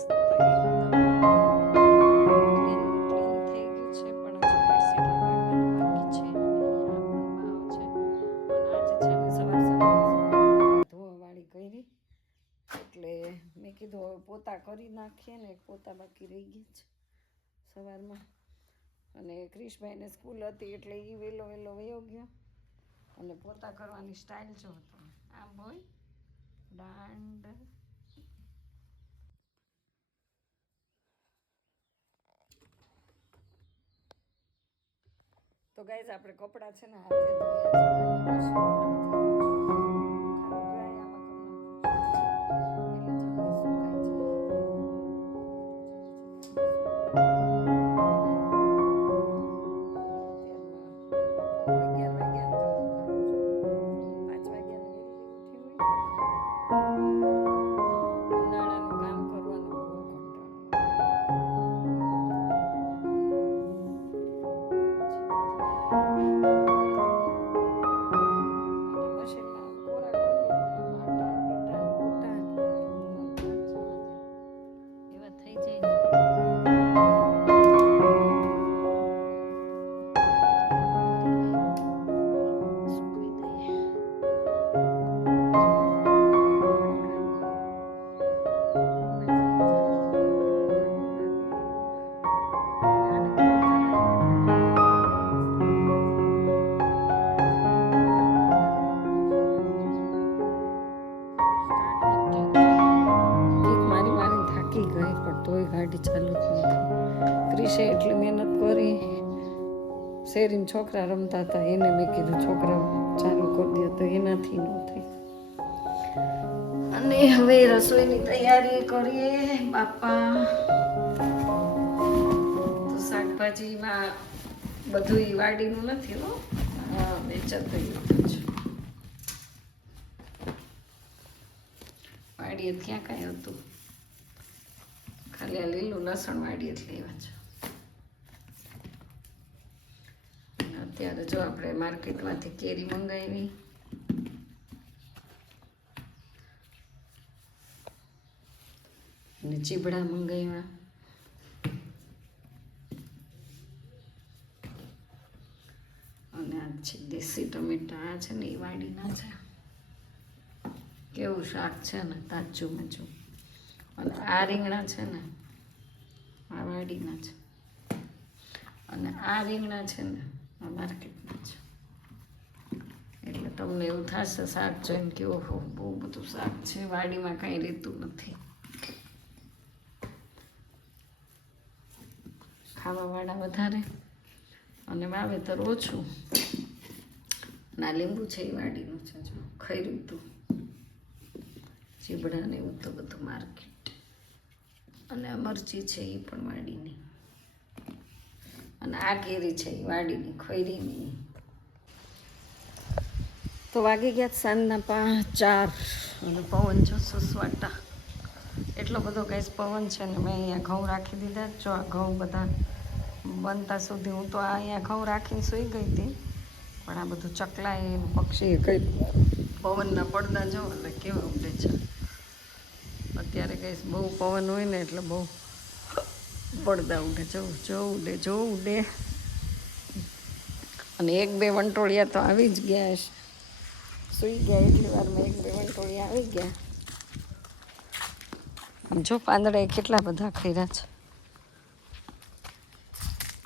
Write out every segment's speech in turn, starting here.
મસ્ત એકદમ ક્લીન થઈ ગયું છે, પણ હજુ બેડશીટ લગાડવાની બાકી છે. અને આ પણ બાવ છે. અને આજે છે ને સવાર ધોવાવાળી કરી, એટલે મેં કીધું હવે પોતા કરી નાખીએ ને. પોતા બાકી રહી ગયા છે સવારમાં. અને ક્રિશભાઈને સ્કૂલ હતી એટલે એ વહેલો વયો ગયો. અને પોતા કરવાની સ્ટાઇલ જો હતો આમ હોય દાંડ. તો ગાઈઝ આપણે કપડાં છે ને હાથે ગાડી ચાલુ જ નથી. ક્રિશે એટલી મહેનત કરી. શેરીન છોકરા રમતા હતા એને મેં કીધું છોકરા ચાલુ કરી દે, તો એનાથી ન થઈ. અને હવે રસોઈની તૈયારી કરીએ બાપા. તો શાકભાજીમાં બધું વાડીનું નથી હો, વેચાત થઈ ગયું છે. વાડીએ ક્યાં કાંઈ હતું, ખાલી આ લીલું લસણ વાડીએ જ લેવા છે. અત્યારે જો આપણે માર્કેટમાંથી કેરી મંગાવી, અને ચીબડા મંગાવ્યા, અને આ છે દેશી ટમેટા. આ છે ને એ વાડીના છે. કેવું શાક છે ને તાજું મજું. અને આ રીંગણા છે ને આ વાડીના છે, અને આ રીંગણા છે ને આ માર્કેટના છે. એટલે તમને એવું થશે શાક જોઈને કે ઓહો બહુ બધું શાક છે, વાડીમાં કાંઈ રહેતું નથી. ખાવાવાળા વધારે અને વાવેતર ઓછું. ના લીંબુ છે એ વાડીનું છે, જો ખર્યું હતું. ચીબડા ને એવું તો બધું માર્કેટ. અને આ મરચી છે એ પણ વાડીની. અને આ કેરી છે એ વાડીની ખૈરીની. તો વાગી ગયા સાંજના 4:05 અને પવન જો સુસવાટા એટલો બધો કઈ પવન છે ને. મેં અહીંયા ઘઉં રાખી દીધા. જો આ ઘઉં બધા બનતા સુધી હું તો અહીંયા ઘઉં રાખીને સૂઈ ગઈ હતી, પણ આ બધું ચકલાએ પક્ષીએ કઈ પવનના પડદા જો એટલે કેવા ઉડે છે. અત્યારે કઈ બહુ પવન હોય ને એટલે બહુ પડદા ઉડે. જો ઉડે. અને 1-2 વંટોળિયા તો આવી જ ગયા છે. સૂઈ ગયા એટલી વારમાં 1-2 વંટોળિયા આવી ગયા. જો પાંદડા કેટલા બધા ખર્યા છે.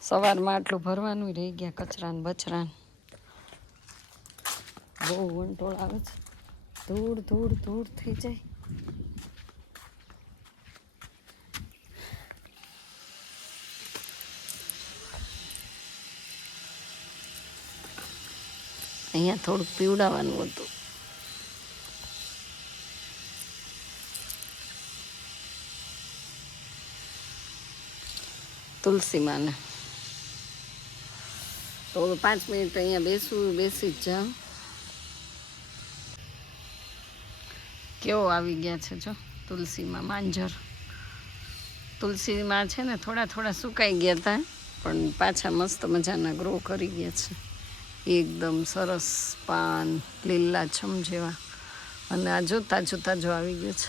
સવારમાં આટલું ભરવાનું રહી ગયા કચરાન બચરાન. બહુ વંટોળ આવે છે. ધૂળ થઈ જાય. અહીંયા થોડુંક પીવડાવવાનું હતું. તુલસીમાને તો 5 મિનિટ અહીંયા બેસી જ જાઉં. કેવો આવી ગયા છે જો તુલસીમાં માંજર. તુલસીમાં છે ને થોડા સુકાઈ ગયા હતા, પણ પાછા મસ્ત મજાના ગ્રો કરી ગયા છે. એકદમ સરસ પાન લીલા છમ જેવા. અને આ જો તાજું આવી ગયું છે.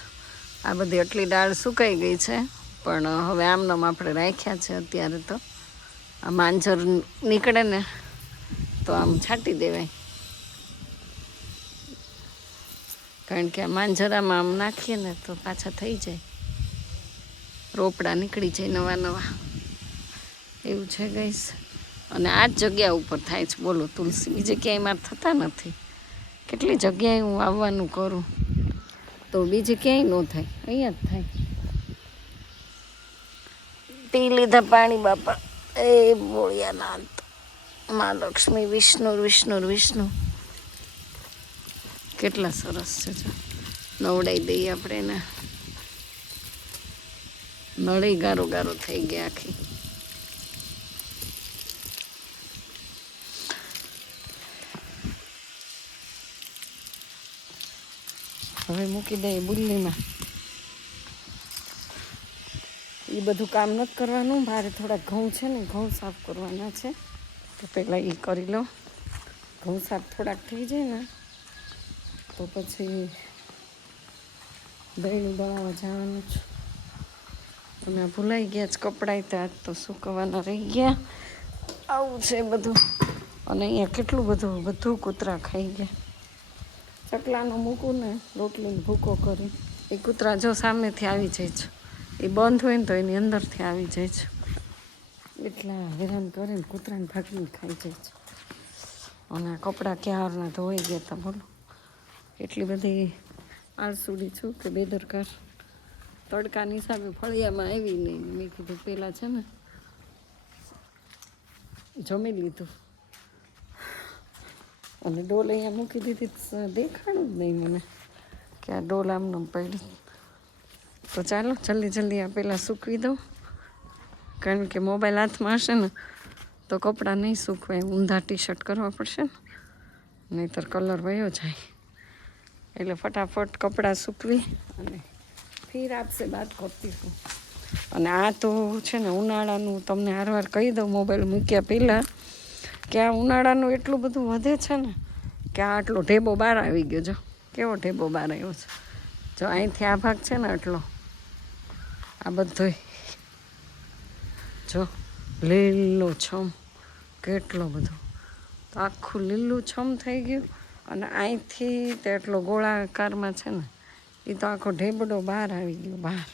આ બધી આટલી દાળ સુકાઈ ગઈ છે, પણ હવે આમનામ આપણે રાખ્યા છે અત્યારે. તો આ માંજર નીકળે ને તો આમ છાંટી દેવાય, કારણ કે આ માંજરામાં આમ નાખીએ ને તો પાછા થઈ જાય, રોપડા નીકળી જાય નવા નવા. એવું છે ગઈશ. અને આ જ જગ્યા ઉપર થાય છે, બોલો તુલસી. બીજે ક્યાંય મારે થતા નથી. કેટલી જગ્યાએ હું આવવાનું કરું તો બીજે ક્યાંય ન થાય, અહીંયા જ થાય. પી લીધા પાણી બાપા. એ બોળિયાનાથ, મા લક્ષ્મી, વિષ્ણુ વિષ્ણુ વિષ્ણુ. કેટલા સરસ છે. નવડાવી દઈએ આપણે એને. નળી ગારો ગારો થઈ ગયા આખી. હવે મૂકી દઈએ બુલ્લીમાં. એ બધું કામ નથી કરવાનું. મારે થોડા ઘઉં છે ને, ઘઉં સાફ કરવાના છે, તો પહેલાં એ કરી લો. ઘઉં સાફ થોડાક થઈ જાય ને તો પછી દહીંનું બનાવવા જવાનું છે. અને ભૂલાઈ ગયા જ કપડાં, ત્યાં તો સૂકવવાના રહી ગયા. આવું છે બધું. અને અહીંયા કેટલું બધું કૂતરા ખાઈ ગયા. ચકલાનો મૂકું ને રોટલીને ભૂકો કરી, એ કૂતરા જો સામેથી આવી જાય છે. એ બંધ હોય ને તો એની અંદરથી આવી જાય છે. એટલા હેરાન કરે ને, કૂતરાને ભાગીને ખાઈ જાય છે. અને આ કપડાં ક્યારના ધોઈ ગયા હતા, બોલો. એટલી બધી આળસુડી છું કે બેદરકાર. તડકાની હિસાબે ફળિયામાં આવી નહીં. મેં કીધું પહેલાં છે ને જમી લીધું. અને ડોલ અહીંયા મૂકી દીધી, દેખાણું જ નહીં મને કે આ ડોલ આમનો પડી. તો ચાલો જલ્દી આ પહેલાં સૂકવી દઉં, કારણ કે મોબાઈલ હાથમાં હશે ને તો કપડાં નહીં સૂકવાય. ઊંધા ટી શર્ટ કરવા પડશે ને, નહીંતર કલર વયો જાય. એટલે ફટાફટ કપડાં સૂકવી અને ફીર આપશે બાદ કરતી છું. અને આ તો છે ને ઉનાળાનું, તમને હારવાર કહી દઉં મોબાઈલ મૂક્યા પહેલાં, કે આ ઉનાળાનું એટલું બધું વધે છે ને કે આ આટલો ઢેબો બહાર આવી ગયો. જો કેવો ઢેબો બહાર આવ્યો છે. જો અહીંથી આ ભાગ છે ને આટલો, આ બધો જો લીલો છમ, કેટલો બધો. તો આખું લીલું છમ થઈ ગયું. અને અહીંથી તે એટલો ગોળાકારમાં છે ને, એ તો આખો ઢેબડો બહાર આવી ગયો. બહાર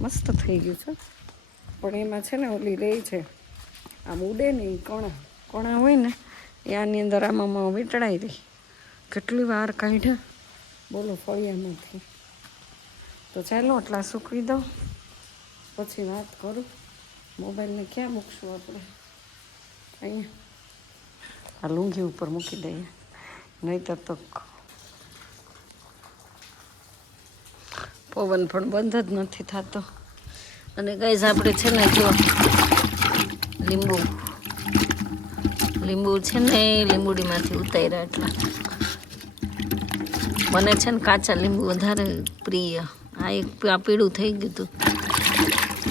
મસ્ત થઈ ગયું છે. પણ એમાં છે ને ઓલી રહી છે, આમ ઉડે ને એ કણા હોય ને, એ આની અંદર આમાં વીંટળાઈ રહી. કેટલી વાર કાઢ્યા, બોલો, ફળિયામાંથી. તો ચાલો આટલા સૂકવી દઉં, પછી વાત કરું. મોબાઈલને ક્યાં મૂકશું આપણે? અહીંયા આ લુંગી ઉપર મૂકી દઈએ, નહીંતર તો પવન પણ બંધ જ નથી થતો. અને ગાઈઝ આપણે છે ને જો લીંબુ છે ને, લીંબુડીમાંથી ઉતાર્યા. એટલા મને છે ને કાચા લીંબુ વધારે પ્રિય. આ એક પીળું થઈ ગયું હતું,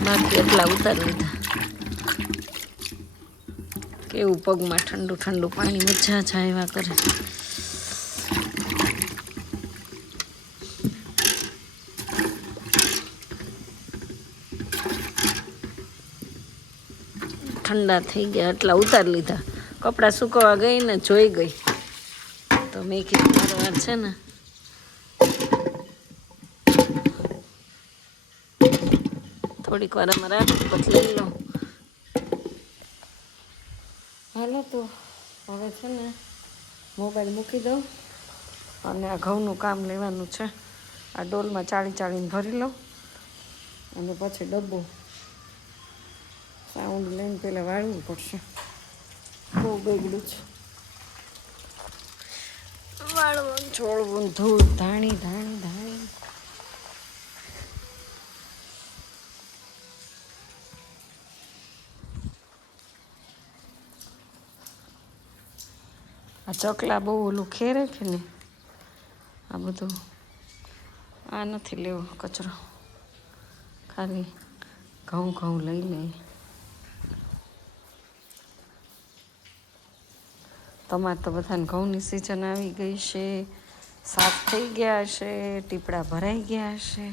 બાકી એટલા ઉતારી લીધા. કેવું પગમાં ઠંડુ ઠંડુ પાણી મજા આવ્યા કરે. ઠંડા થઈ ગયા એટલા ઉતારી લીધા. કપડાં સુકવવા ગઈ ને જોઈ ગઈ તો મેં કીધું મારો વાર છે ને થોડીક વાર આમાં રાખી પછી લઈ લો. હાલો તો હવે છે ને મોબાઈલ મૂકી દઉં અને આ ઘઉંનું કામ લેવાનું છે. આ ડોલમાં ચાળીને ભરી લઉં અને પછી ડબ્બો સાઉન્ડ લઈને પહેલાં વાળવું પડશે. બહુ બગડ્યું છે વાળવું, છોડવું, ધૂળ, ધાણી. આ ચકલા બહુ ઓલું ખેરે કે નહીં. આ બધું આ નથી લેવો કચરો, ખાલી ઘઉં લઈ લે. તમારે તો બધાને ઘઉંની સિઝન આવી ગઈ છે. સાફ થઈ ગયા હશે, ટીપડા ભરાઈ ગયા હશે.